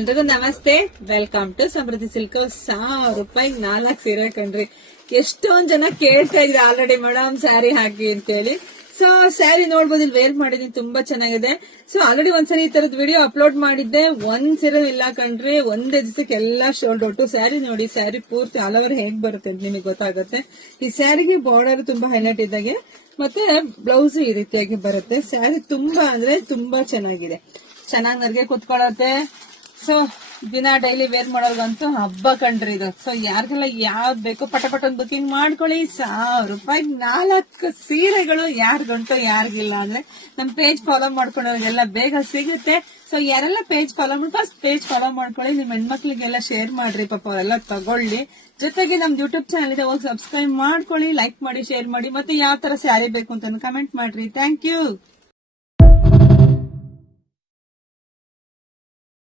ಎಲ್ರಿಗೂ ನಮಸ್ತೆ, welcome to Samriddhi silk. 1000 ರೂಪಾಯಿ 4 ಸೀರೆ ಕಣ್ರಿ. ಎಷ್ಟೊಂದ್ ಜನ ಕೇಳ್ತಾ ಇದ್ರೆ ಆಲ್ರೆಡಿ ಮೇಡಮ್ ಸ್ಯಾರಿ ಹಾಕಿ ಅಂತ ಹೇಳಿ. ಸೊ ಸ್ಯಾರಿ ನೋಡ್ಬೋದು, ಇಲ್ಲಿ ವೇರ್ ಮಾಡಿದೀನಿ, ತುಂಬಾ ಚೆನ್ನಾಗಿದೆ. ಸೊ ಆಲ್ರೆಡಿ ಒಂದ್ಸರಿ ಈ ತರದ ವಿಡಿಯೋ ಅಪ್ಲೋಡ್ ಮಾಡಿದ್ದೆ. ಒಂದ್ ಸೀರೆ ಇಲ್ಲ ಕಣ್ರಿ, ಒಂದೇ ದಿವಸಕ್ಕೆ ಎಲ್ಲಾ ಶೋಲ್ಡ್ ಔಟು. ಸ್ಯಾರಿ ನೋಡಿ, ಸ್ಯಾರಿ ಪೂರ್ತಿ ಆಲ್ ಓವರ್ ಹೇಗ್ ಬರುತ್ತೆ ಅಂತ ನಿಮಗೆ ಗೊತ್ತಾಗುತ್ತೆ. ಈ ಸ್ಯಾರಿಗೆ ಬಾರ್ಡರ್ ತುಂಬಾ ಹೈಲೈಟ್ ಇದ್ದಾಗೆ, ಮತ್ತೆ ಬ್ಲೌಸ್ ಈ ರೀತಿಯಾಗಿ ಬರುತ್ತೆ. ಸ್ಯಾರಿ ತುಂಬಾ ಅಂದ್ರೆ ತುಂಬಾ ಚೆನ್ನಾಗಿದೆ, ಚೆನ್ನಾಗಿ ನರ್ಗೆ ಕುತ್ಕೊಳ್ಳುತ್ತೆ. ಸೊ ದಿನ ಡೈಲಿ ವೇರ್ ಮಾಡೋರ್ಗಂತೂ ಹಬ್ಬ ಕಂಡ್ರಿ ಇದು. ಸೊ ಯಾರಿಗೆಲ್ಲ ಯಾವ್ದು ಬೇಕೋ ಪಟ ಬುಕಿಂಗ್ ಮಾಡ್ಕೊಳ್ಳಿ. 1000 ರೂಪಾಯಿ 4 ಸೀರೆಗಳು. ಯಾರಿಗಂಟು ಯಾರಿಗಿಲ್ಲ ಅಂದ್ರೆ ನಮ್ ಪೇಜ್ ಫಾಲೋ ಮಾಡ್ಕೊಂಡವ್ರಿಗೆಲ್ಲ ಬೇಗ ಸಿಗುತ್ತೆ. ಸೊ ಯಾರೆಲ್ಲ ಪೇಜ್ ಫಾಲೋ ಮಾಡಿ ಫಸ್ಟ್ ಪೇಜ್ ಫಾಲೋ ಮಾಡ್ಕೊಳ್ಳಿ. ನಿಮ್ ಹೆಣ್ಮಕ್ಳಿಗೆಲ್ಲ ಶೇರ್ ಮಾಡ್ರಿ, ಪಾಪ ಅವರೆಲ್ಲ ತಗೊಳ್ಳಿ. ಜೊತೆಗೆ ನಮ್ ಯೂಟ್ಯೂಬ್ ಚಾನಲ್ ಇದೆ, ಹೋಗಿ ಸಬ್ಸ್ಕ್ರೈಬ್ ಮಾಡ್ಕೊಳ್ಳಿ, ಲೈಕ್ ಮಾಡಿ, ಶೇರ್ ಮಾಡಿ. ಮತ್ತೆ ಯಾವ ತರ ಸ್ಯಾರಿ ಬೇಕು ಅಂತ ಕಮೆಂಟ್ ಮಾಡ್ರಿ. Thank you.